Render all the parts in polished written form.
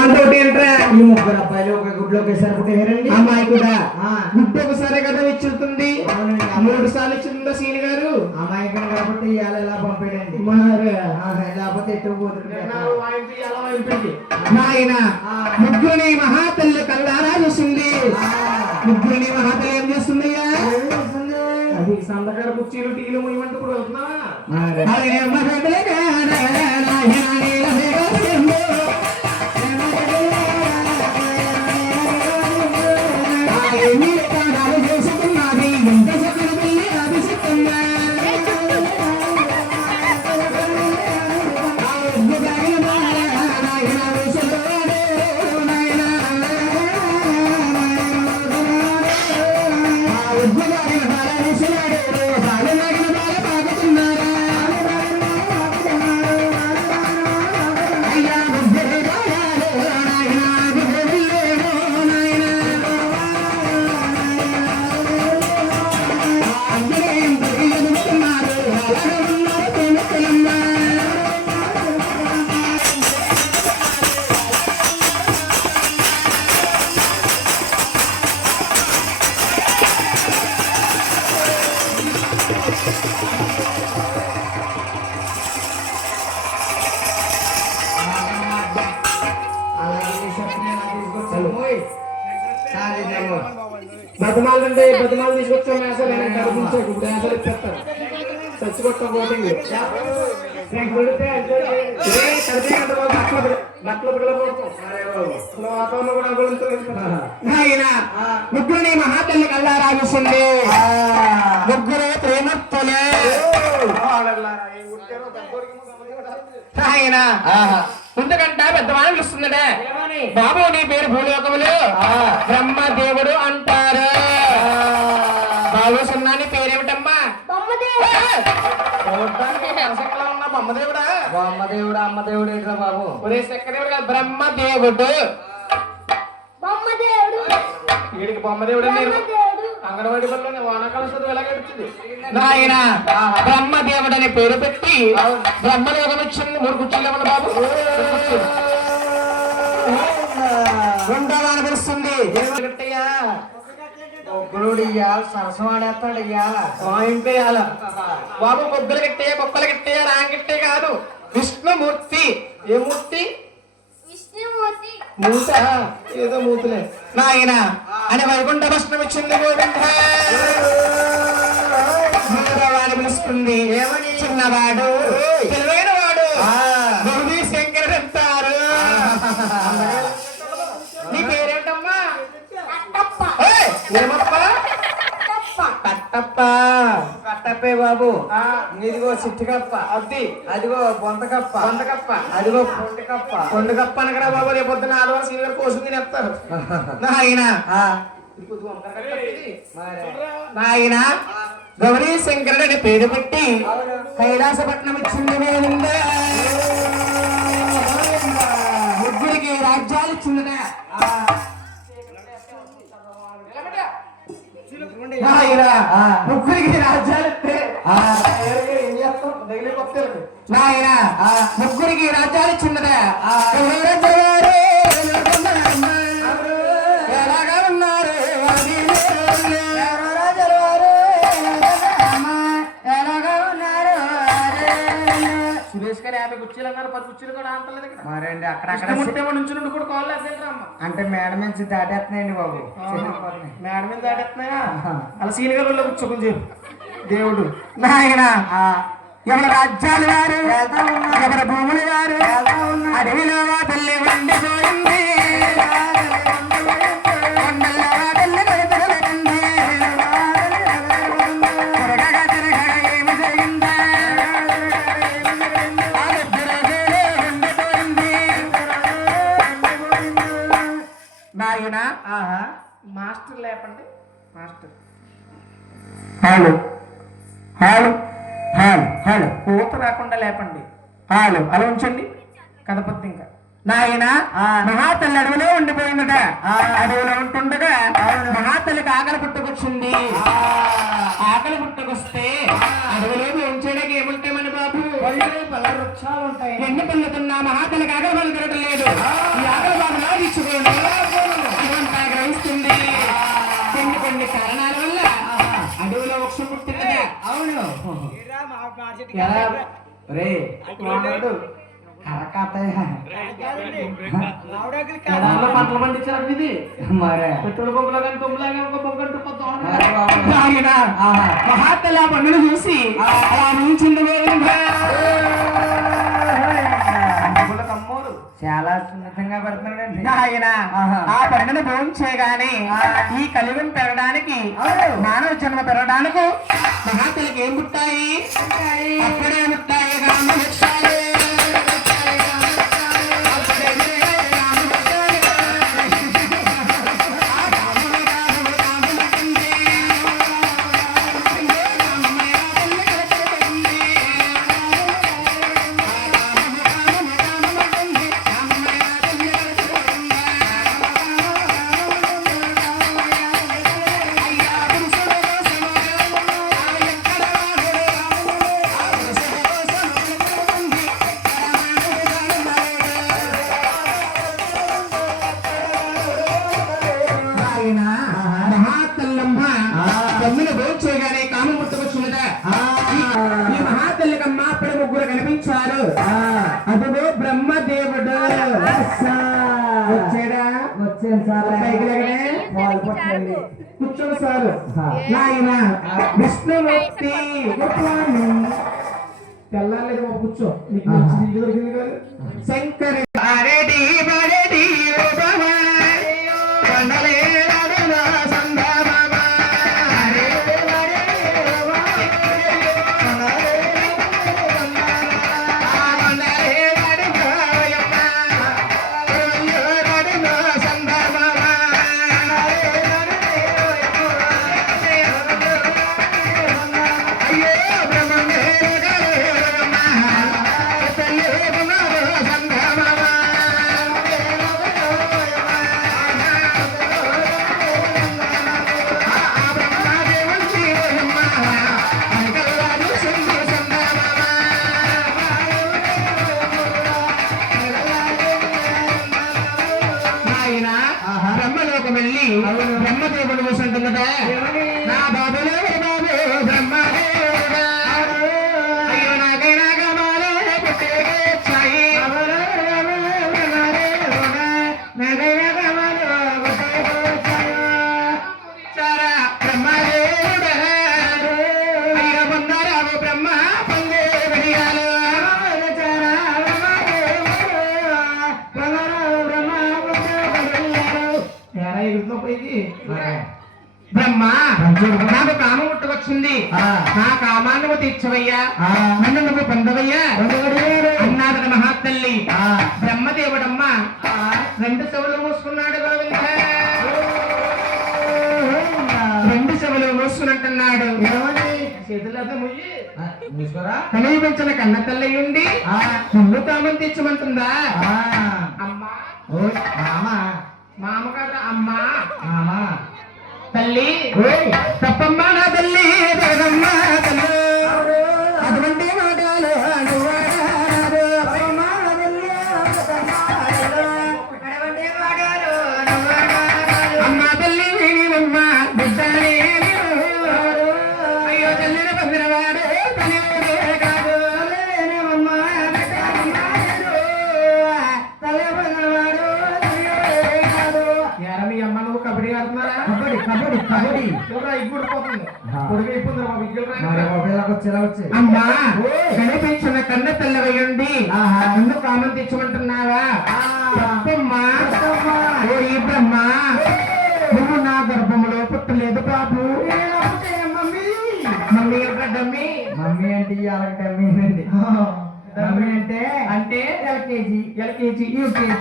ఈ ముగ్గురు అబ్బాయిలు ఒక గుడ్లో ఒకేసారి పుట్టారండి. అమ్మాయి కూడా గుడ్డు ఒకసారి కదా ఇచ్చుతుంది. 3 సార్లు ఇచ్చిందా సీని గారు. అమాయకం కాబట్టి ఇవాళ ఎలా పంపాడండి. లేకపోతే ఎటు పోతుంది. నాయన ముగ్గురిని మహాతల్లి కల్లారా చూస్తుంది. ముగ్గురిని మహాతల్లి ఏం చేస్తుందయ్యా? అది సందకాడ కుర్చీలు టీలు ముయ్యమంటే ఇప్పుడు వెళ్తున్నా. బతమాలంటే బతమాలు తీసుకొచ్చాం. మేసాలు కనిపించాక ఇప్పుడు మేసాలు ఇచ్చేస్తారు. చచ్చిపోతాం పోటింగ్ ముగ్గురిని మహాతల్లి కల్లా రాగిస్తుంది. ముగ్గురు ప్రేమత్తలే. ఆయన ఇంతకంట పెద్దవాళ్ళు పిలుస్తుందట. బాబు నీ పేరు భూలోకములు బ్రహ్మదేవుడు అంటారు. బాబు సున్నాని పేరేమిటమ్మా? బొమ్మదేవుడా? బొమ్మదేవుడు అమ్మదేవుడు ఏంట్రా బాబు? ఒరే సెక్కదేవుడు కాదు, బ్రహ్మదేవుడు. వీడికి బొమ్మదేవుడు అంగన్వాడి పనులు వానాకాలం చదువు ఎలా గడుస్తుంది. నాయన బ్రహ్మదేవుడు అనే పేరు పెట్టి బ్రహ్మలోకం వచ్చింది. 3 కుర్చీలు ఇవ్వండి బాబు. ఉండవాలని పిలుస్తుంది. ముగ్గురుడు ఇయ్యాలి, సరసం ఆడేస్తాడు ఇయ్యాల. బాబు ముగ్గులు గిట్టే బొక్కలు గిట్టే రాంగిట్టే కాదు, విష్ణుమూర్తి. ఏ మూర్తి? మూత ఏదో మూతులే. నాయన అని వైకుంఠ భస్మం ఇచ్చింది. గోవిందని పిలుస్తుంది. ఏమని? చిన్నవాడు తెలివైన వాడు గౌరీ శంకరుడు అంటారు. నీ పేరేంటమ్మా? ఏమప్ప? కట్టప్ప. కట్టప్పే బాబు. ఇదిగో చిట్టుకప్ప. అది అదిగో బొంతకప్ప. బొంతకప్ప. అదిగో పొండుకప్ప. పొండుకప్ప అనగా బాబు రేపు పొద్దున ఆదివారం సీనియర్ కోసం తినేస్తారు. నాయన నాయన గౌరీ శంకరుడు అని పేరు పెట్టి కైలాసపట్నం ఇచ్చింది. ముగ్గురికి రాజ్యాలు ఇచ్చిందట. ముగ్గురికి రాజ్యాలు ఇస్తే నాయన ముగ్గురికి రాజ్యాలు ఇచ్చిందట. ఎలాగా ఉన్నారు సురేష్ గారు 50 కుర్చీలు అన్నారు. 10 కుర్చీలు కూడా అంతలేదు. మరండి అక్కడక్కడ నుంచి నుండి కూడా కాళ్ళు అమ్మా. అంటే మేడ నుంచి దాటేస్తున్నాయండి బాబు. మేడ మీద దాటేస్తున్నాయా? అలా సీని గారు కూర్చోకుని చెప్పు. దేవుడు నాయన ఎవరి రాజ్యాలు వారు, ఎవరి భూములు వారు, అడవిలో తల్లి ఉండిపోయింది. నాయన మాస్టర్ లేపండి. Master hello hello hello hello పూత రాకుండా లేపండి. హలో అలా ఉంచండి. కదపద్దు ఇంకా. నాయన మహాతల్లి అడవిలో ఉండిపోయిందట. అడవిలో ఉంటుండగా మహాతల్లికి ఆకలి పుట్టుకొచ్చింది. ఆకలి పుట్టుకొస్తే అడవిలో ఏం చేయడానికి ఏముంటాయి మన బాబు? పళ్ళ వృక్షాలు ఉంటాయి. ఎన్ని పళ్ళుతున్నా మహాతల్లికి ఆకలి పళ్ళు తిరగడం లేదు. ఈ ఆకలి బాబు ఎలా రే వాడు కరకాతయ్య పంటలు పండించారు ఇది మరే పెట్టుడు బొమ్మలో కానీ బొమ్మలాగా ఒక బొగ్గంటూ మహాతల్లి ఆ పండుగ చూసి అలా నుంచింది తమ్ముడు చాలా సున్నితంగా పెడుతున్నాడండి ఆయన ఆ పండుగను భోజనం చేయగానే ఈ కలిగం పెరగడానికి మానవ జన్మ పెరగడానికి మహాతల్లికి ఏం పుట్టాయి అప్పుడే పుట్టాయి రాము పుట్టాయి. మహాతల్లమ్మ తమ్ముని భోజనం చేయగానే కాము ముట్టవచ్చున్నదా ఈ మహాతల్లికమ్మ అప్పుడు ముగ్గురు కనిపించారు అదిగో బ్రహ్మదేవుడు వచ్చాడా వచ్చాను సార్ పైకి లేకనే పాలు పట్టండి కూర్చోండి సారు నాయన విష్ణుమూర్తి తెల్లారలేదు బాబు కూర్చో నీకు మంచి ఇల్లు దొరికింది కాదు శంకరి బారెడి బారెడి ఓ బాబా కండలే నడున సందమామ అరే బారెడి ఓ బాబా కండలే నడున యమ్మ అయ్యో నడున సందమామ అయ్యో బ్రహ్మమే బ్రహ్మలోకం వెళ్ళి బ్రహ్మదేవుడు కూర్చుంటున్నదా నా బాబులే బాబు బ్రహ్మదేవుడా అయ్యో నాకైనా గమాలే పుట్టేగే చాయి నాకైనా గమాలు చారా బ్రహ్మదేవుడా అయ్యో పొందారావు బ్రహ్మ పొందే వెడియాలు చారా బ్రహ్మ నాకు కామం పుట్టవచ్చింది నా కామాన్ని నువ్వు తీర్చవయ్యా నన్ను నువ్వు పొందవయ్యా అన్నాడు మహాతల్లి బ్రహ్మదేవుడమ్మ రెండు చెవులు మూసుకున్నాడు గోవింద రెండు చెవులు మూసుకున్నట్టున్నాడు చేతులతో ముయ్యి కనిపించిన కన్న తల్లి ఉండి నువ్వు కామం తీర్చమంటుందా అమ్మా మామ కదా అమ్మా తల్లి తప్పమ్మా నా తల్లి జగమ్మా తల్లి అటువంటి మాటలు అమ్మా తల్లి వినివమ్మ బిడ్డలే అయ్యో తల్లిని పంపినవాడు తల్లి కాదు మీ అమ్మ నువ్వు కబడ్డీ ఆడుతున్నారా కబడ్డీ కబడ్డీ అమ్మా కనిపించిన కన్న తెల్లవేయండి ముందు కామం తెచ్చమంటున్నావా తప్పమ్మా ఓ ఈ బ్రహ్మ నువ్వు నా గర్భంలో పుట్టలేదు బాబు మమ్మీ యొక్క డమ్మి మమ్మీ అంటే ఇవాళ డమ్మీ అండి మమ్మీ అంటే ఎల్కేజీ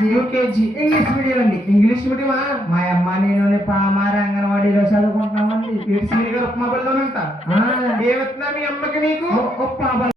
యూకేజీ ఇంగ్లీష్ మీడియం అండి ఇంగ్లీష్ మీడియమా మా అమ్మ నేను పామార అంగన్వాడీలో చదువుకుంటున్నామండి సీనియర్ ఉప్మా బళ్ళోనంట ఏ వస్తున్నా మీ అమ్మకి నీకు ఉప్మా